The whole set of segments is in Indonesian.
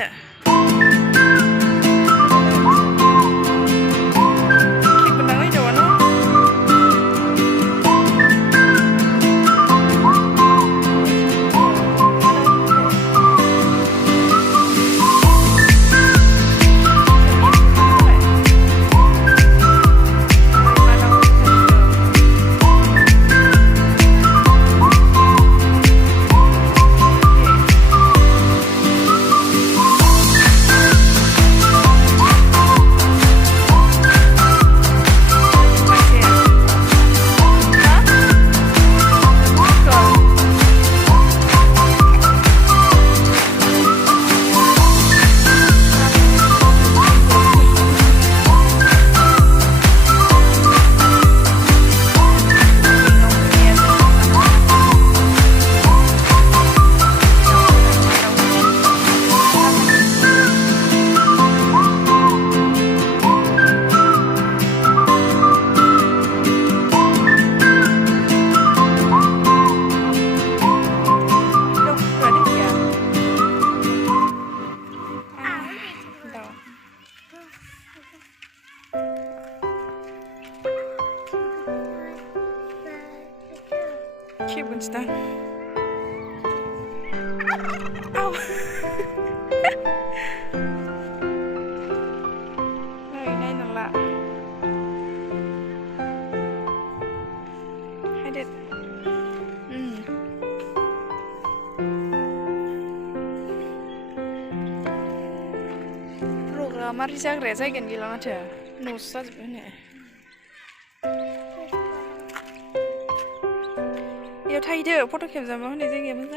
น่ะคิดบนสตันเอาได้นั่นละให้เด็ดลูกเรามาที่จากเรใส่กันกี่แล้วนะเธอหนูสัตว์เป็นไง요 타이드 포토 캠 잡아 근데 이제 무슨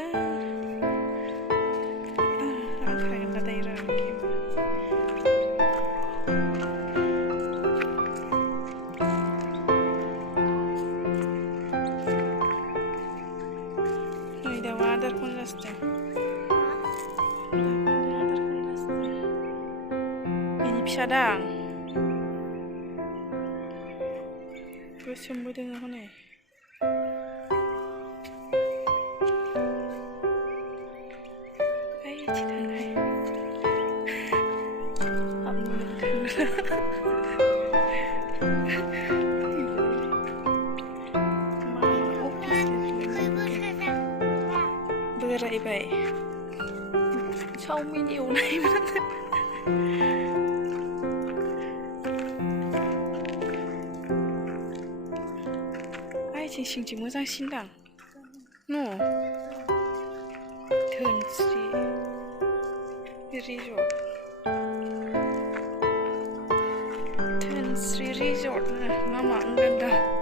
타이드 나 이런 캠 이다 와더 콘라스트 ini pisadang 그 전부 되는 거네 Berai bay, trong video này mà, ai chỉ mới ra xin đẳng, no, Turn Street Resort, Turn Street Resort này, mama ang ganda.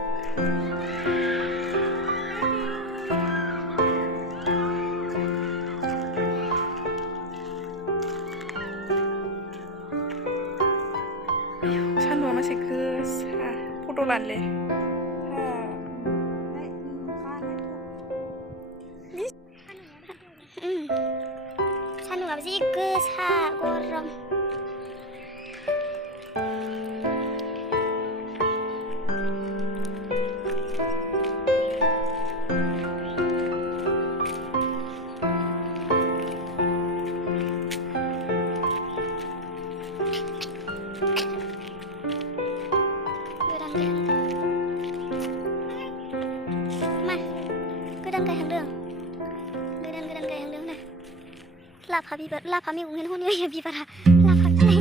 산도 masih ke fotolan le. 산도 masih ke sagoram. Lapa mi ungin hunyo ya bibara lapa mi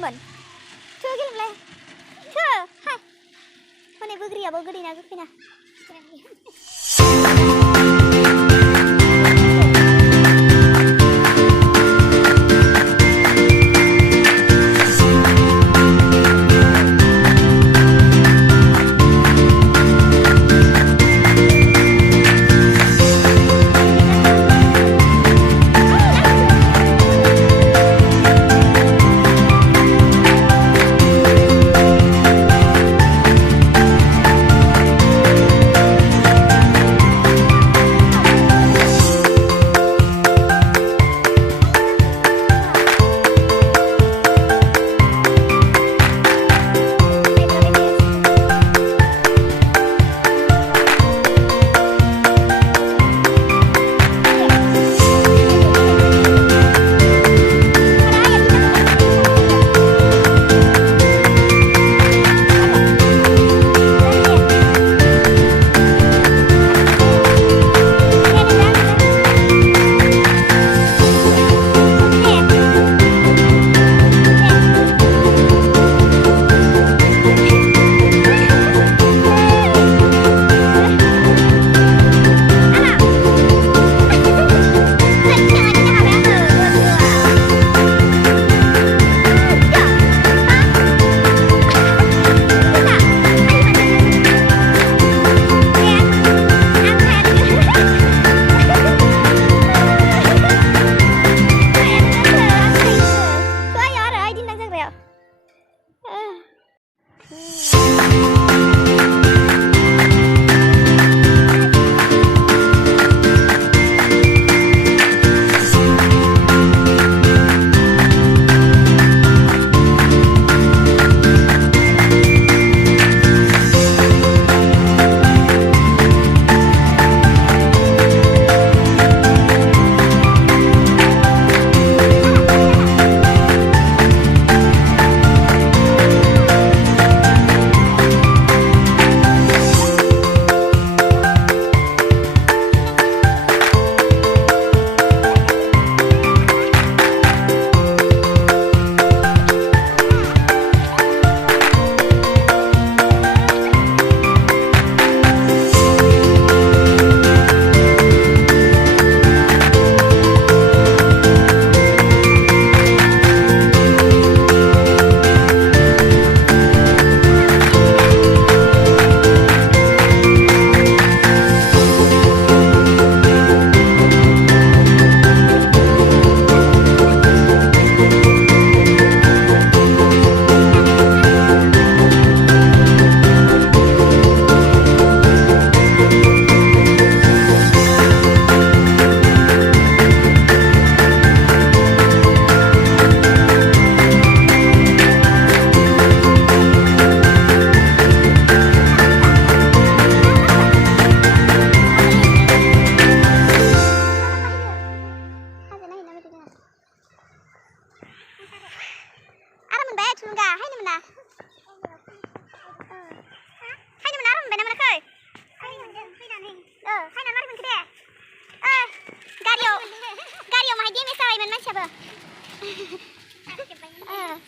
teman-teman. Tuh gini boleh. Tuh, hai. Mana begeri ya, begeri nak kena.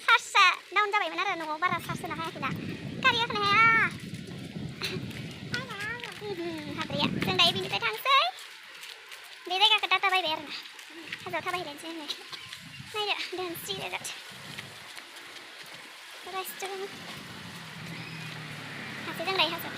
Sarsa daun जाबाय मोन आरो न'आव बारा सार्स होनो हायाखैना गारिया होनो हाया हाद्रिया जों दायो बिनिफ्राय थांसै बे जायगाखौ दाता बायबाय आरो ना हाजोआव थाबायहैलायनोसै होनो नायदो दोनस्रि रेजर्ट रेस्टुरेन्ट हाजो जों दायो हाजो